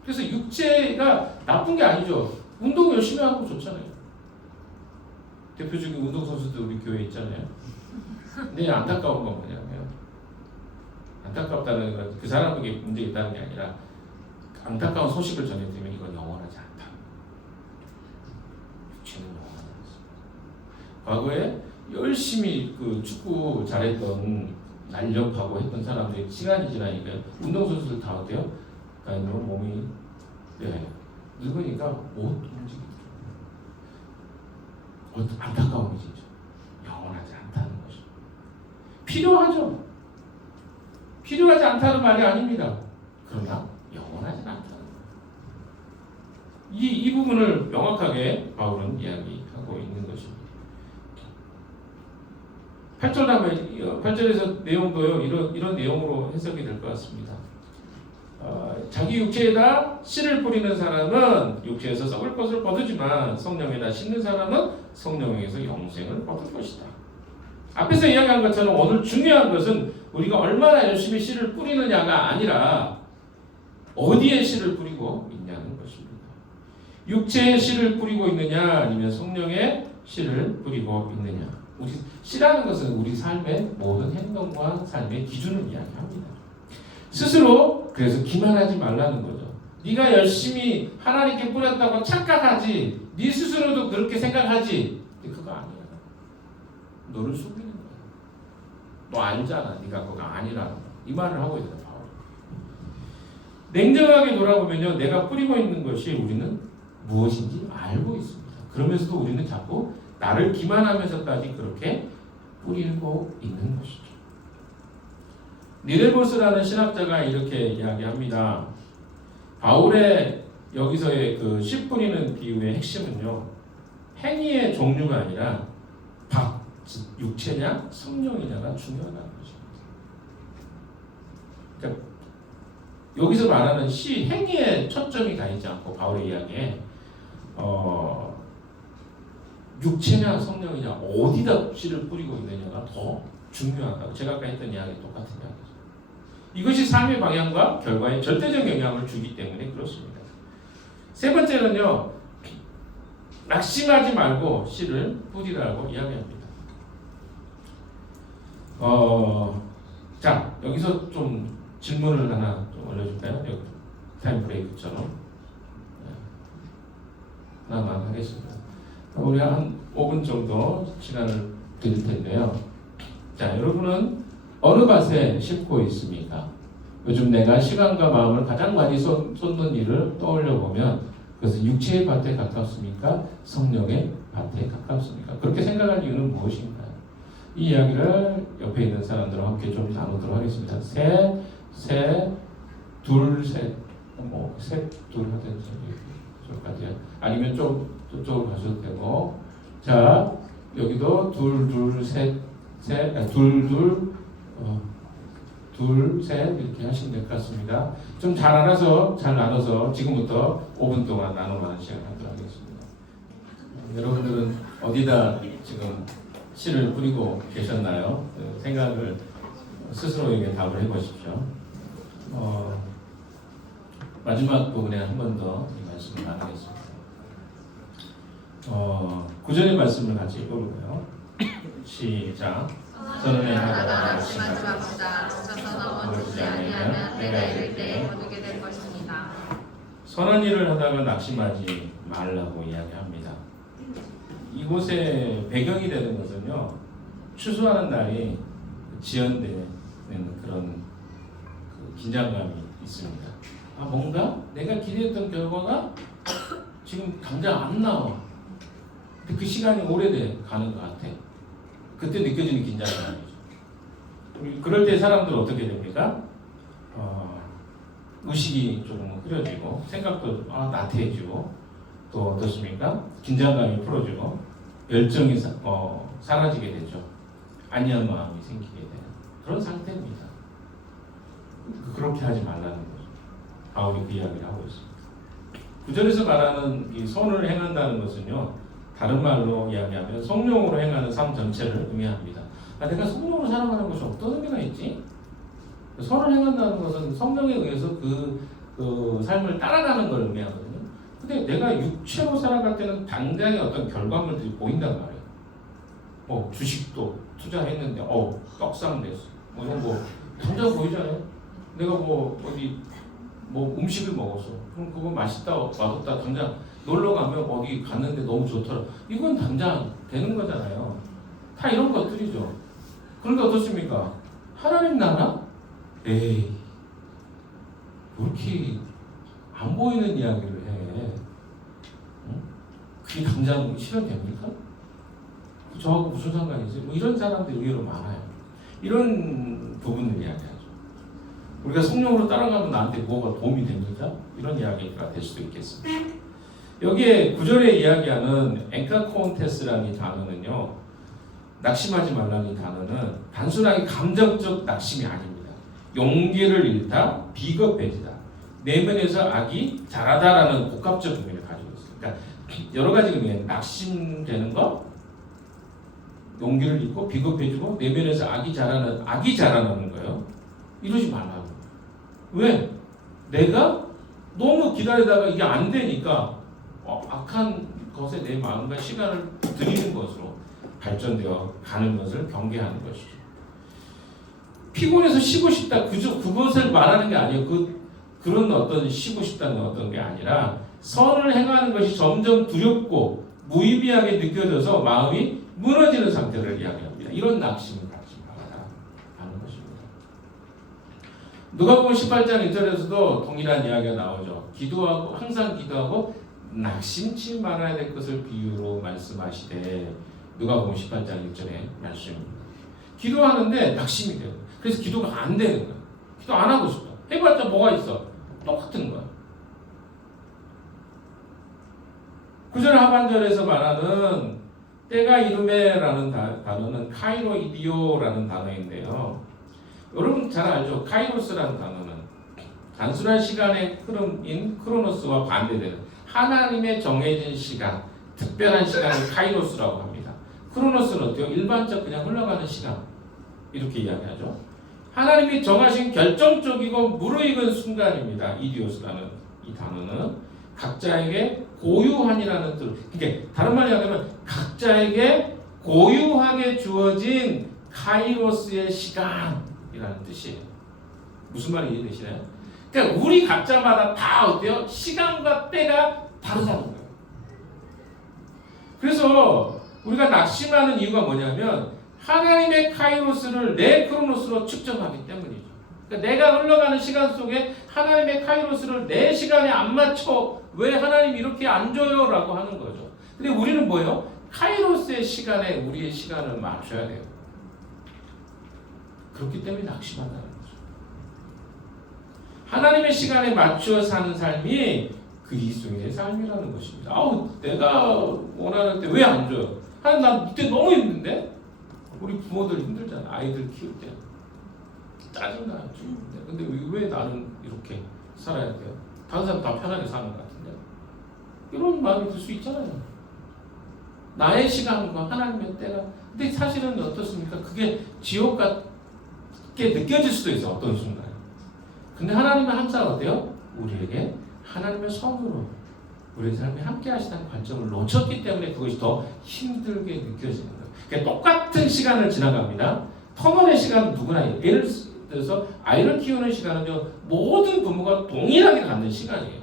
그래서 육체가 나쁜 게 아니죠. 운동 열심히 하고 좋잖아요. 대표적인 운동선수들 우리 교회에 있잖아요. 근데 안타까운 건 뭐냐면, 안타깝다는 건 그 사람에게 문제가 있다는 게 아니라 안타까운 소식을 전해드리면 이건 영원하지 않다. 육체는 영원하지 않습니다. 과거에 열심히 그 축구 잘했던, 날렵하고 했던 사람들이 시간이 지나니까 운동선수들 다 어때요? 다 몸이 늙으니까 못 움직이죠. 안타까움이 진짜 영원하지 않다는 것이 필요하죠. 필요하지 않다는 말이 아닙니다. 그러나 영원하지 않다는 거예요. 이 부분을 명확하게 바울은 이야기하고 있는 것입니다. 8절 다음에 8절에서 내용도요 이런 내용으로 해석이 될 것 같습니다. 자기 육체에다 씨를 뿌리는 사람은 육체에서 썩을 것을 거두지만 성령에다 심는 사람은 성령에서 영생을 거둘 것이다. 앞에서 이야기한 것처럼 오늘 중요한 것은 우리가 얼마나 열심히 씨를 뿌리느냐가 아니라 어디에 씨를 뿌리고 있냐는 것입니다. 육체에 씨를 뿌리고 있느냐 아니면 성령에 씨를 뿌리고 있느냐. 우리 씨라는 것은 우리 삶의 모든 행동과 삶의 기준을 이야기합니다. 스스로 그래서 기만하지 말라는 거죠. 네가 열심히 하나님께 뿌렸다고 착각하지. 네 스스로도 그렇게 생각하지. 근데 그거 아니야. 너를 속이는 거야. 너 알잖아. 네가 그거 아니라는 거. 이 말을 하고 있어요. 바울. 냉정하게 돌아보면요, 내가 뿌리고 있는 것이 우리는 무엇인지 알고 있습니다. 그러면서도 우리는 자꾸 나를 기만하면서까지 그렇게 뿌리고 있는 것이죠. 니델보스라는 신학자가 이렇게 이야기합니다. 바울의 여기서의 그 씨 뿌리는 비유의 핵심은요, 행위의 종류가 아니라 육체냐 성령이냐가 중요하다는 것입니다. 그러니까 여기서 말하는 씨 행위에 초점이 가 있지 않고 바울의 이야기에 육체냐 성령이냐 어디다 씨를 뿌리고 있느냐가 더 중요하다고. 제가 아까 했던 이야기 똑같은 이야기죠. 이것이 삶의 방향과 결과에 절대적 영향을 주기 때문에 그렇습니다. 세 번째는요, 낙심하지 말고 씨를 뿌리라고 이야기합니다. 자, 여기서 좀 질문을 하나 좀 올려줄까요? 타임 브레이크처럼 하나만 하겠습니다. 우리 한 5분 정도 시간을 드릴 텐데요. 자, 여러분은 어느 밭에 심고 있습니까? 요즘 내가 시간과 마음을 가장 많이 쏟는 일을 떠올려 보면 그것은 육체의 밭에 가깝습니까? 성령의 밭에 가깝습니까? 그렇게 생각할 이유는 무엇인가요? 이 이야기를 옆에 있는 사람들과 함께 좀 나누도록 하겠습니다. 셋, 둘, 셋 하든지 저까지 아니면 좀 저쪽으로 가셔도 되고, 자 여기도 둘, 셋, 둘, 셋 이렇게 하시면 될 것 같습니다. 좀 잘 알아서 잘 나눠서 지금부터 5분 동안 나눠가는 시간 갖도록 하겠습니다. 여러분들은 어디다 지금 씨를 뿌리고 계셨나요? 생각을 스스로에게 답을 해보십시오. 마지막 부분에 한 번 더 이 말씀을 나누겠습니다. 구절의 말씀을 같이 읽어볼까요? 시작. 선언에 하다가 낙심하지 맙시다. 멈춰서 넘어지지 아니하면 내가 이를 때 거두게 될 것입니다. 선한 일을 하다가 낙심하지 말라고 이야기합니다. 이곳에 배경이 되는 것은요, 추수하는 날이 지연되는 그런 긴장감이 있습니다. 아, 뭔가 내가 기대했던 결과가 지금 당장 안 나와. 근데 그 시간이 오래돼 가는 것 같아. 그때 느껴지는 긴장감이죠. 그럴 때 사람들은 어떻게 됩니까? 의식이 조금 흐려지고 생각도 나태해지고 또 어떻습니까? 긴장감이 풀어지고 열정이 사라지게 되죠. 안니한 마음이 생기게 되는 그런 상태입니다. 그렇게 하지 말라는 거죠. 바울이 그 이야기를 하고 있습니다. 구절에서 말하는 이 선을 행한다는 것은요, 다른 말로 이야기하면 성령으로 행하는 삶 전체를 의미합니다. 내가 성령으로 살아가는 것이 어떤 의미가 있지? 선을 행한다는 것은 성령에 의해서 그 삶을 따라가는 걸 의미하거든요. 근데 내가 육체로 살아갈 때는 당장의 어떤 결과물들이 보인단 말이에요. 주식도 투자했는데 떡상됐어. 이런 거 당장 보이잖아요. 내가 어디 음식을 먹었어. 그럼 그거 맛있다 맛없다 당장 놀러 가면 어디 갔는데 너무 좋더라. 이건 당장 되는 거잖아요. 다 이런 것들이죠. 그런데 어떻습니까? 하나님 나라? 에이, 왜 이렇게 안 보이는 이야기를 해? 응? 그게 당장 실현됩니까? 저하고 무슨 상관이지? 이런 사람들이 의외로 많아요. 이런 부분을 이야기하죠. 우리가 성령으로 따라가면 나한테 뭐가 도움이 됩니까? 이런 이야기가 될 수도 있겠습니다. 여기에 9절에 이야기하는 엔카코온테스라는 이 단어는요, 낙심하지 말라는 이 단어는 단순하게 감정적 낙심이 아닙니다. 용기를 잃다, 비겁해지다, 내면에서 악이 자라다라는 복합적 의미를 가지고 있습니다. 그러니까 여러 가지 의미에 낙심되는 것, 용기를 잃고 비겁해지고 내면에서 악이 자라나는 거예요. 이러지 말라고. 왜? 내가 너무 기다리다가 이게 안 되니까 악한 것에 내 마음과 시간을 들이는 것으로 발전되어 가는 것을 경계하는 것이죠. 피곤해서 쉬고 싶다. 그것을 말하는 게 아니에요. 그런 어떤 쉬고 싶다는 어떤 게 아니라 선을 행하는 것이 점점 두렵고 무의미하게 느껴져서 마음이 무너지는 상태를 이야기합니다. 이런 낙심을 갖지 말아라는 것입니다. 누가복음 18장 1절에서도 동일한 이야기가 나오죠. 항상 기도하고 낙심치 말아야 될 것을 비유로 말씀하시되, 누가복음 18장 1절의 말씀입니다. 기도하는데 낙심이 돼요. 그래서 기도가 안 되는 거예요. 기도 안 하고 싶어. 해봤자 뭐가 있어? 똑같은 거야. 9절 하반절에서 말하는 때가 이르매라는 단어는 카이로이디오라는 단어인데요. 여러분 잘 알죠? 카이로스라는 단어는 단순한 시간의 흐름인 크로노스와 반대되는 하나님의 정해진 시간, 특별한 시간을 카이로스라고 합니다. 크로노스는 어때요? 일반적 그냥 흘러가는 시간, 이렇게 이야기하죠. 하나님이 정하신 결정적이고 무르익은 순간입니다. 이디오스라는 이 단어는 각자에게 고유한이라는 뜻. 그러니까 다른 말로 하면 각자에게 고유하게 주어진 카이로스의 시간이라는 뜻이에요. 무슨 말이 이해되시나요? 그러니까 우리 각자마다 다 어때요? 시간과 때가 다르다는 거예요. 그래서 우리가 낙심하는 이유가 뭐냐면 하나님의 카이로스를 내 크로노스로 측정하기 때문이죠. 그러니까 내가 흘러가는 시간 속에 하나님의 카이로스를 내 시간에 안 맞춰 왜 하나님 이렇게 안 줘요? 라고 하는 거죠. 근데 우리는 뭐예요? 카이로스의 시간에 우리의 시간을 맞춰야 돼요. 그렇기 때문에 낙심한다는 거죠. 하나님의 시간에 맞추어 사는 삶이 그리스도인의 삶이라는 것입니다. 내가 원하는 때 왜 안 줘요? 하나님 난 이때 너무 힘든데? 우리 부모들 힘들잖아. 아이들 키울 때 짜증나 죽는데. 근데 왜 나는 이렇게 살아야 돼요? 다른 사람 다 편하게 사는 것 같은데. 이런 마음이 들 수 있잖아요. 나의 시간과 하나님의 때가. 근데 사실은 어떻습니까? 그게 지옥 같게 느껴질 수도 있어. 어떤 순간. 근데 하나님은 항상 어때요? 우리에게 하나님의 선으로 우리 삶에 함께 하시다는 관점을 놓쳤기 때문에 그것이 더 힘들게 느껴지는 거예요. 그러니까 똑같은 시간을 지나갑니다. 터널의 시간은 누구나 예를 들어서 아이를 키우는 시간은요 모든 부모가 동일하게 갖는 시간이에요.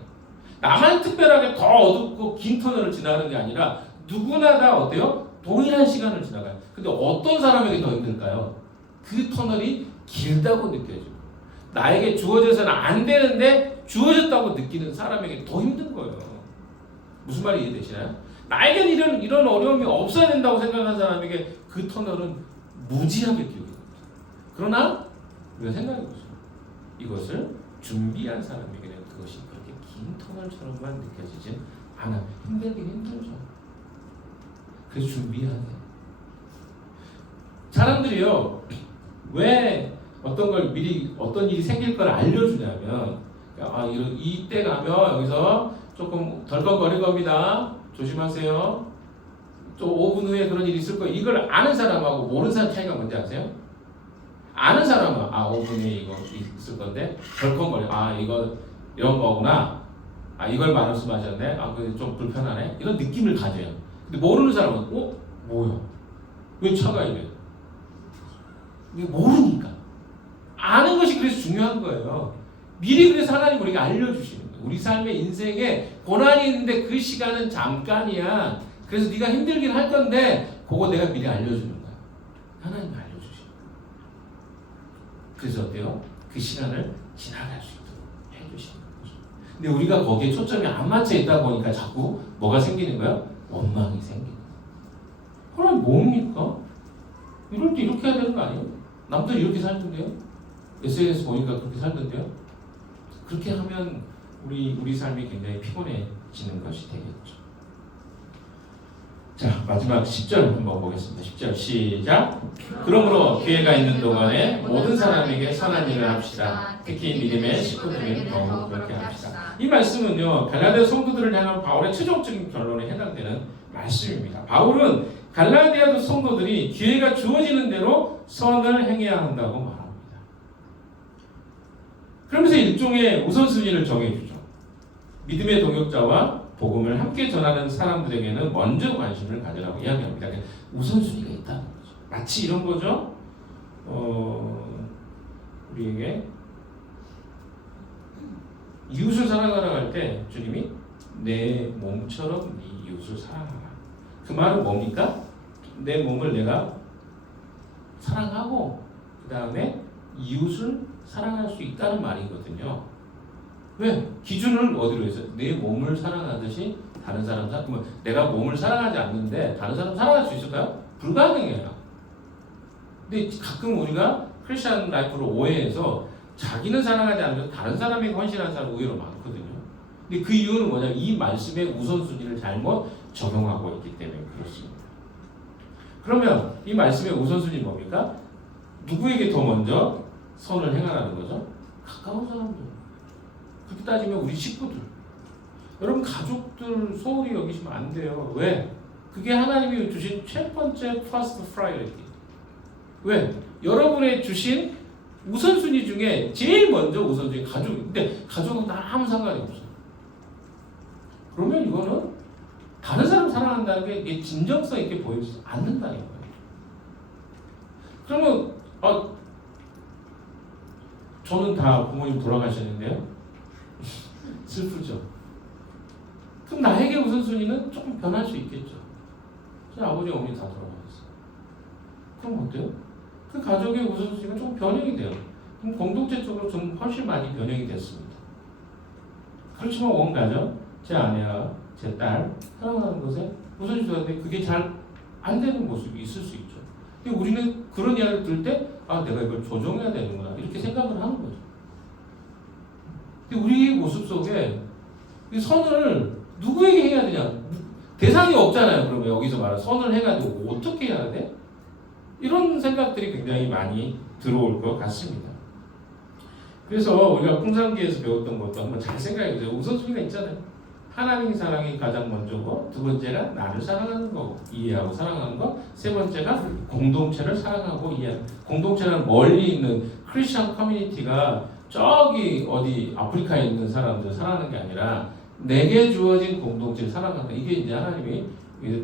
나만 특별하게 더 어둡고 긴 터널을 지나는 게 아니라 누구나 다 어때요? 동일한 시간을 지나가요. 근데 어떤 사람에게 더 힘들까요? 그 터널이 길다고 느껴져요. 나에게 주어져서는 안 되는데 주어졌다고 느끼는 사람에게 더 힘든 거예요. 무슨 말이 이해되시나요? 나에겐 이런 어려움이 없어야 된다고 생각하는 사람에게 그 터널은 무지하게 길거든요. 그러나 우리가 생각해보세요. 이것을 준비한 사람에게는 그것이 그렇게 긴 터널처럼만 느껴지진 않아요. 힘들긴 힘들죠. 그래서 준비해야 돼요. 사람들이요 왜 어떤 걸 미리 어떤 일이 생길 걸 알려주냐면 이때 가면 여기서 조금 덜컥거릴 겁니다. 조심하세요. 또 5분 후에 그런 일이 있을 거예요. 이걸 아는 사람하고 모르는 사람 차이가 뭔지 아세요? 아는 사람은 5분 후에 이거 있을 건데 덜컥거려. 이거 이런 거구나. 이걸 말씀하셨네. 그게 좀 불편하네. 이런 느낌을 가져요. 근데 모르는 사람은 뭐야? 왜 차가 이래? 이게 모르니까. 아는 것이 그래서 중요한 거예요. 미리 그래서 하나님 우리에게 알려주시는 거예요. 우리 삶의 인생에 고난이 있는데 그 시간은 잠깐이야. 그래서 네가 힘들긴 할 건데 그거 내가 미리 알려주는 거야. 하나님이 알려주시는 거예요. 그래서 어때요? 그 시간을 지나갈 수 있도록 해주시는 거죠. 근데 우리가 거기에 초점이 안 맞춰 있다 보니까 자꾸 뭐가 생기는 거예요? 원망이 생기는 거예요. 그럼 뭡니까? 이럴 때 이렇게 해야 되는 거 아니에요? 남들이 이렇게 살던데요? SNS 보니까 그렇게 살던데요? 그렇게 하면 우리 삶이 굉장히 피곤해지는 것이 되겠죠. 자, 마지막 10절 한번 보겠습니다. 10절 시작. 그러므로 기회가 있는 동안에 모든 사람에게 선한 일을 합시다. 특히 믿음의 식구들에게 더욱 그렇게 합시다. 이 말씀은요 갈라디아 성도들을 향한 바울의 최종적인 결론에 해당되는 말씀입니다. 바울은 갈라디아 성도들이 기회가 주어지는 대로 선을 행해야 한다고 말합니다. 그러면서 일종의 우선순위를 정해주죠. 믿음의 동역자와 복음을 함께 전하는 사람들에게는 먼저 관심을 가지라고 이야기합니다. 우선순위가 있다는 거죠. 마치 이런 거죠. 우리에게 이웃을 사랑하라고 할 때 주님이 내 몸처럼 네 이웃을 사랑하라. 그 말은 뭡니까? 내 몸을 내가 사랑하고 그 다음에 이웃을 사랑할 수 있다는 말이거든요. 왜? 기준을 어디로 해서 내 몸을 사랑하듯이 다른 사람 그러면 내가 몸을 사랑하지 않는데 다른 사람 사랑할 수 있을까요? 불가능해요. 근데 가끔 우리가 크리스천 라이프를 오해해서 자기는 사랑하지 않으면서 다른 사람에게 헌신하는 사람 의외로 많거든요. 근데 그 이유는 뭐냐면 이 말씀의 우선순위를 잘못 적용하고 있기 때문에 그렇습니다. 그러면 이 말씀의 우선순위는 뭡니까? 누구에게 더 먼저 선을 행하라는 거죠? 가까운 사람들. 그렇게 따지면 우리 식구들. 여러분 가족들 소홀히 여기시면 안 돼요. 왜? 그게 하나님이 주신 첫 번째 first priority. 왜? 여러분의 주신 우선순위 중에 제일 먼저 우선순위 가족인데 가족은 아무 상관이 없어요. 그러면 이거는 다른 사람 사랑한다는 게 진정성 있게 보이지 않는다는 거예요. 그러면 저는 다 부모님 돌아가셨는데요. 슬프죠. 그럼 나에게 우선순위는 조금 변할 수 있겠죠. 제 아버지 어머니 다 돌아가셨어요. 그럼 어때요? 그 가족의 우선순위가 조금 변형이 돼요. 그럼 공동체 쪽으로 좀 훨씬 많이 변형이 됐습니다. 그렇지만 원가죠. 제 아내와 제 딸 사랑하는 것에 우선순위가 되는데 그게 잘 안 되는 모습이 있을 수 있죠. 근데 우리는 그런 이야기를 들을 때 내가 이걸 조정해야 되는구나 이렇게 생각을 하는 거죠. 근데 우리의 모습 속에 이 선을 누구에게 해야 되냐 대상이 없잖아요. 그러면 여기서 말하는 선을 해가지고 어떻게 해야 돼? 이런 생각들이 굉장히 많이 들어올 것 같습니다. 그래서 우리가 풍산기에서 배웠던 것도 한번 잘 생각해 보세요. 우선순위가 있잖아요. 하나님의 사랑이 가장 먼저고 두 번째가 나를 사랑하는 거 이해하고 사랑하는 거 세 번째가 공동체를 사랑하고 이해하는 공동체는 멀리 있는 크리스천 커뮤니티가 저기 어디 아프리카에 있는 사람들 사랑하는 게 아니라 내게 주어진 공동체를 사랑한다. 이게 이제 하나님이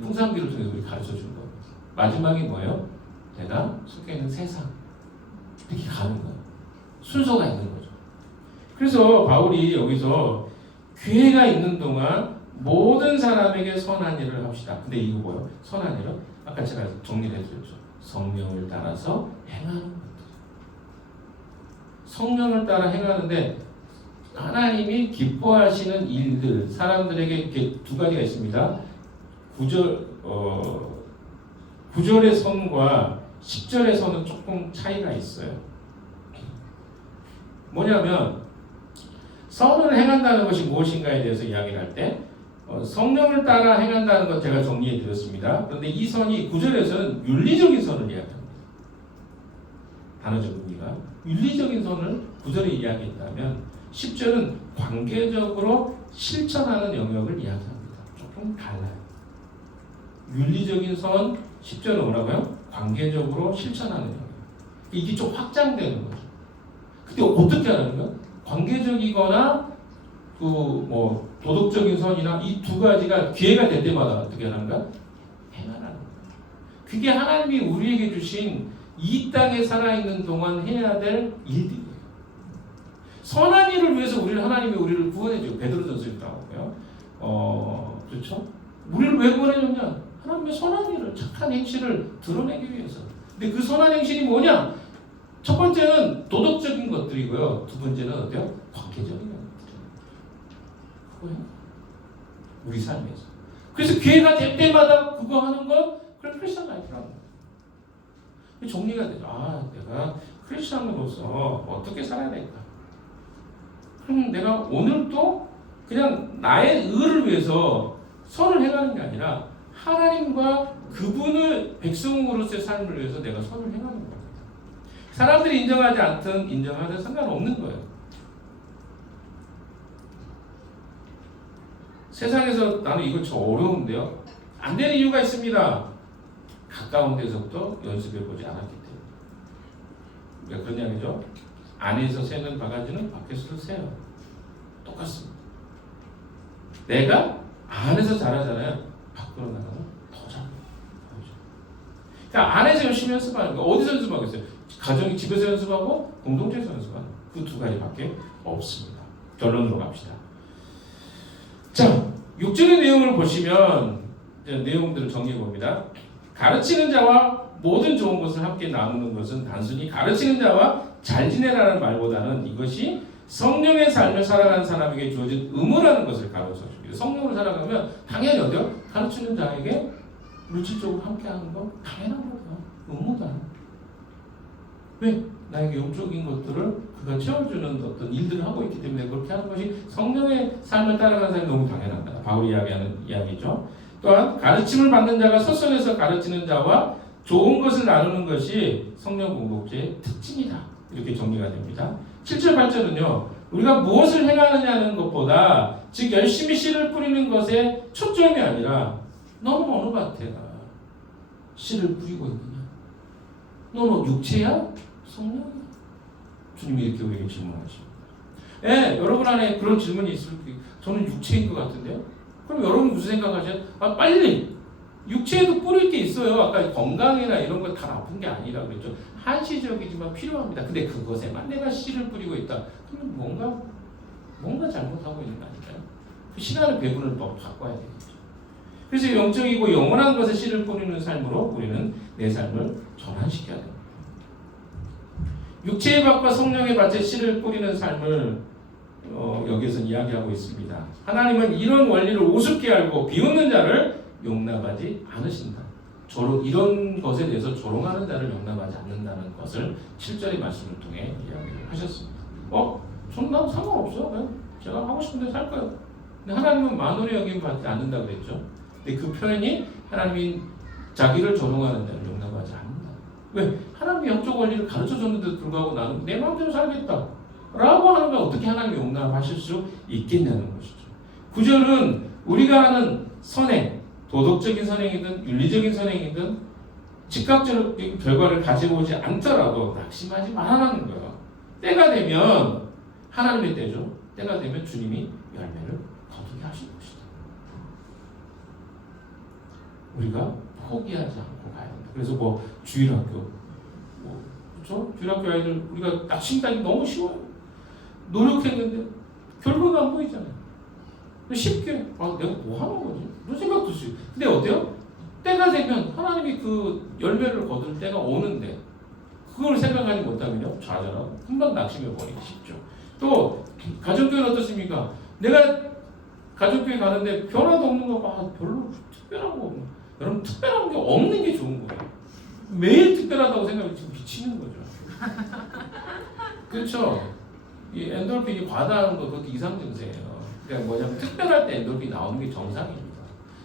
풍산기를 통해서 우리 가르쳐 주는 겁니다. 마지막이 뭐예요? 내가 속해 있는 세상 이렇게 가는 거예요. 순서가 있는 거죠. 그래서 바울이 여기서 기회가 있는 동안 모든 사람에게 선한 일을 합시다. 근데 이거 뭐예요? 선한 일은 아까 제가 정리를 해드렸죠. 성령을 따라서 행하는 것들. 성령을 따라 행하는데 하나님이 기뻐하시는 일들, 사람들에게 이렇게 두 가지가 있습니다. 9절의 선과 10절의 선은 조금 차이가 있어요. 뭐냐면 선을 행한다는 것이 무엇인가에 대해서 이야기를 할 때 성령을 따라 행한다는 것 제가 정리해 드렸습니다. 그런데 이 선이 9절에서는 윤리적인 선을 이야기합니다. 단어적 의미가 윤리적인 선을 9절에 이야기했다면 10절은 관계적으로 실천하는 영역을 이야기합니다. 조금 달라요. 윤리적인 선 10절은 뭐라고요? 관계적으로 실천하는 영역. 이게 좀 확장되는 거죠. 근데 어떻게 하는 거예요? 관계적이거나 그 도덕적인 선이나 이 두 가지가 기회가 될 때마다 어떻게 하는가? 행하라는 거예요. 그게 하나님이 우리에게 주신 이 땅에 살아있는 동안 해야 될 일들이에요. 선한 일을 위해서 하나님이 우리를 구원해줘요. 베드로전서에 나오고요. 그렇죠? 우리를 왜 구원해줬냐? 하나님의 선한 일을, 착한 행실을 드러내기 위해서. 근데 그 선한 행실이 뭐냐? 첫 번째는 도덕적인 것들이고요. 두 번째는 어때요? 관계적인 것들이에요. 그거예요. 우리 삶에서. 그래서 기회가 될 때마다 그거 하는 건 그래 크리스천 라이프라는 거예요. 정리가 되죠. 내가 크리스천으로서 어떻게 살아야 될까? 그럼 내가 오늘도 그냥 나의 의를 위해서 선을 해가는 게 아니라 하나님과 그분을 백성으로서의 삶을 위해서 내가 선을 행하는 거예요. 사람들이 인정하지 않든 인정하든 상관없는 거예요. 세상에서 나는 이거 좀 어려운데요. 안 되는 이유가 있습니다. 가까운 데서부터 연습해보지 않았기 때문에. 그러니까 그런 이야기죠. 안에서 새는 바가지는 밖에서도 새요. 똑같습니다. 내가 안에서 잘하잖아요. 밖으로 나가면 더 잘해요. 그러니까 안에서 열심히 연습하는 거. 어디서 연습하겠어요? 가정이 집에서 연습하고 공동체에서 연습하는 그 두 가지밖에 없습니다. 결론으로 갑시다. 자, 6절의 내용을 보시면 내용들을 정리해 봅니다. 가르치는 자와 모든 좋은 것을 함께 나누는 것은 단순히 가르치는 자와 잘 지내라는 말보다는 이것이 성령의 삶을 살아가는 사람에게 주어진 의무라는 것을 가르쳐 줍니다. 성령을 살아가면 당연히 어때요? 가르치는 자에게 물질적으로 함께하는 거 당연한 거예요. 의무다. 왜? 나에게 영적인 것들을 그가 채워주는 어떤 일들을 하고 있기 때문에 그렇게 하는 것이 성령의 삶을 따라가는 사람이 너무 당연합니다. 바울이 이야기하는 이야기죠. 또한 가르침을 받는 자가 서선에서 가르치는 자와 좋은 것을 나누는 것이 성령 공동체의 특징이다. 이렇게 정리가 됩니다. 7절 8절은요. 우리가 무엇을 행하느냐는 것보다 즉 열심히 씨를 뿌리는 것에 초점이 아니라 너는 어느 밭에가 씨를 뿌리고 있느냐? 너는 육체야? 성령이야? 주님이 이렇게 우리에게 질문하십니다. 예, 여러분 안에 그런 질문이 있을 때 저는 육체인 것 같은데요? 그럼 여러분 무슨 생각하세요? 빨리 육체에도 뿌릴 게 있어요. 아까 건강이나 이런 거 다 나쁜 게 아니라 그랬죠. 한시적이지만 필요합니다. 근데 그것에만 내가 씨를 뿌리고 있다. 그러면 뭔가 잘못하고 있는 거 아닐까요? 그 시간의 배분을 더 바꿔야 되겠죠. 그래서 영적이고 영원한 것에 씨를 뿌리는 삶으로 우리는 내 삶을 전환시켜야 됩니다. 육체의 밭과 성령의 밭에 씨를 뿌리는 삶을 여기에서 이야기하고 있습니다. 하나님은 이런 원리를 우습게 알고 비웃는 자를 용납하지 않으신다. 이런 것에 대해서 조롱하는 자를 용납하지 않는다는 것을 7절의 말씀을 통해 이야기를 하셨습니다. 난 상관없어. 제가 하고 싶은 대로 살 거예요. 근데 하나님은 만원의 여김 받지 않는다 그랬죠. 근데 그 표현이 하나님이 자기를 조롱하는 자를 용납하지 않는다. 왜? 하나님이 영적 원리를 가르쳐줬는데도 불구하고 나는 내 마음대로 살겠다 라고 하는 걸 어떻게 하나님이 용납하실 수 있겠냐는 것이죠. 9절은 우리가 하는 선행, 도덕적인 선행이든 윤리적인 선행이든 즉각적인 결과를 가지고 오지 않더라도 낙심하지 말라는 거예요. 때가 되면 하나님의 때죠. 때가 되면 주님이 열매를 거두게 하실 것이다. 우리가 포기하지 않고 가야 한다. 그래서 주일학교 그렇죠? 주일학교 아이들 우리가 낙심당이 너무 쉬워요. 노력했는데 결과가 안 보이잖아요. 쉽게 내가 뭐 하는 거지? 이런 생각도 있어요. 근데 어때요? 때가 되면 하나님이 그 열매를 거둘 때가 오는데 그걸 생각하지 못하면요 좌절하고 금방 낙심해 버리기 쉽죠. 또 가정교회는 어떻습니까? 내가 가족교회 가는데 변화도 없는 거 별로 특별한 거 없는. 여러분 특별한 게 없는 게 좋은 거예요. 매일 특별하다고 생각하면 지금 미치는 거죠. 그렇죠? 이 엔돌핀이 과다한 거 그것도 이상 증세예요. 그러니까 뭐냐면 특별할 때 엔돌핀이 나오는 게 정상입니다.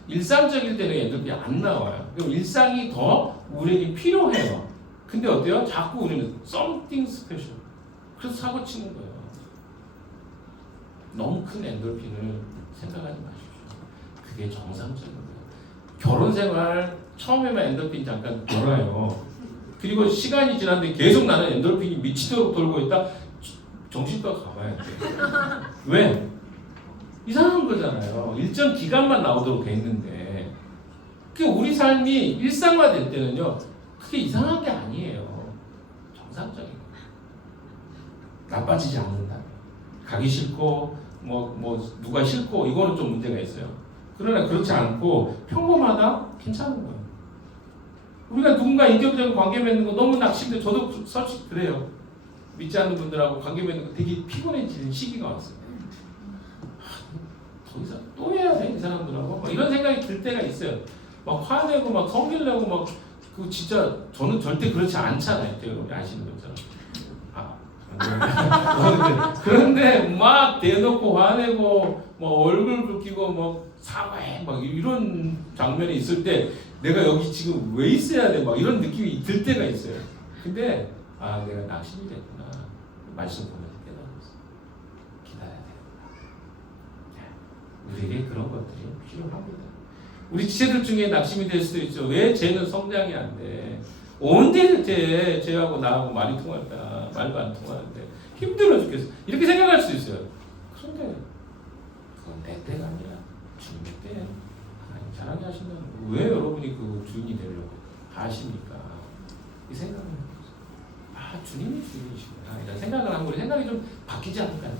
일상적일 때는 엔돌핀이 안 나와요. 그럼 일상이 더 우리에게 필요해요. 근데 어때요? 자꾸 우리는 something special. 그래서 사고 치는 거예요. 너무 큰 엔돌핀을 생각하지 마십시오. 그게 정상적인 거예요. 결혼 생활 처음에만 엔돌핀 잠깐 돌아요. 그리고 시간이 지났는데 계속 나는 엔돌핀이 미치도록 돌고 있다. 정신과 가봐야 돼. 왜? 이상한 거잖아요. 일정 기간만 나오도록 돼 있는데 그 우리 삶이 일상화될 때는요. 그게 이상한 게 아니에요. 정상적인 거예요. 나빠지지 않는다. 가기 싫고 뭐 누가 싫고 이거는 좀 문제가 있어요. 그러나 그렇지 않고 평범하다 괜찮은 거예요. 우리가 누군가 인격적인 관계 맺는 거 너무 낙심돼. 저도 솔직히 그래요. 믿지 않는 분들하고 관계 맺는 거 되게 피곤해지는 시기가 왔어요. 더 이상 또 해야 돼 이 사람들하고 이런 생각이 들 때가 있어요. 막 화내고 막 성질내고 막 그 진짜 저는 절대 그렇지 않잖아요. 제가 우리 아시는 것처럼. 그런데 막 대놓고 화내고 뭐 얼굴 붉히고 뭐 사과해 막 이런 장면이 있을 때 내가 여기 지금 왜 있어야 돼 막 이런 느낌이 들 때가 있어요. 근데 내가 낙심이 됐구나. 말씀 보면서 깨달았어. 기다려야 돼. 우리에게 그런 것들이 필요합니다. 우리 지체들 중에 낙심이 될 수도 있죠. 왜 쟤는 성장이 안 돼? 언제 쟤하고 나하고 말이 통할까? 말도 안 통하는데 힘들어 죽겠어. 이렇게 생각할 수 있어요. 그런데 그건 내 때가 아니라 주님의 때. 하나님 잘하게 하신다는 거. 왜 여러분이 그 주인이 되려고 하십니까? 이 생각을 해보세요. 주님이 주인이시구나. 이런 생각을 하면 우리 생각이 좀 바뀌지 않을까요?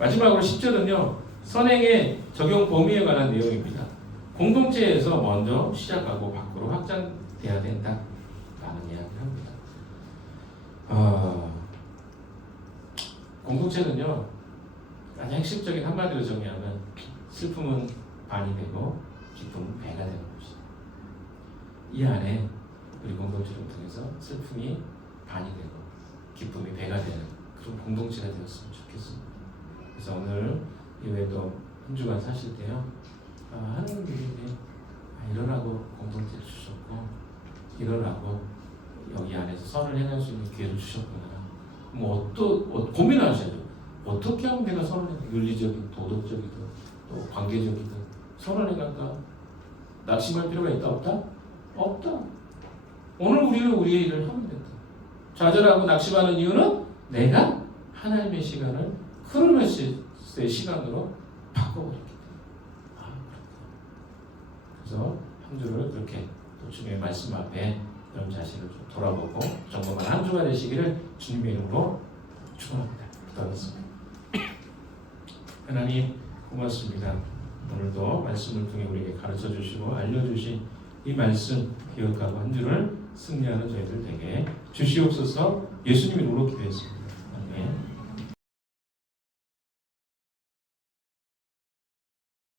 마지막으로 10절은요. 선행의 적용 범위에 관한 내용입니다. 공동체에서 먼저 시작하고 밖으로 확장돼야 된다. 라는 이야기를 합니다. 공동체는요. 가장 핵심적인 한마디로 정의하면 슬픔은 반이 되고 기쁨은 배가 되는 것입니다. 이 안에 우리 공동체를 통해서 슬픔이 반이 되고 기쁨이 배가 되는 그런 공동체가 되었으면 좋겠습니다. 그래서 오늘 이외에도 한 주간 사실 때요. 하나님이 이러라고 공동체를 주셨고 이러라고 여기 안에서 선을 행할 수 있는 기회를 주셨구나. 고민하셔야죠. 어떻게 하면 내가 선을 해? 윤리적인, 도덕적이든 또 관계적이든 선을 해갈까? 낙심할 필요가 있다 없다? 없다. 오늘 우리는 우리의 일을 하면 된다. 좌절하고 낙심하는 이유는 내가 하나님의 시간을 크로노스의 시간으로 바꿔버렸기 때문에. 그래서 한 주를 그렇게 또 주님의 말씀 앞에 그런 자신을 좀 돌아보고 점검한 한 주가 되시기를 주님의 이름으로 축원합니다. 기도하겠습니다. 하나님 고맙습니다. 오늘도 말씀을 통해 우리에게 가르쳐 주시고 알려주신 이 말씀 기억하고 한 주를 승리하는 저희들 되게 주시옵소서. 예수님의 이름으로 기도했습니다.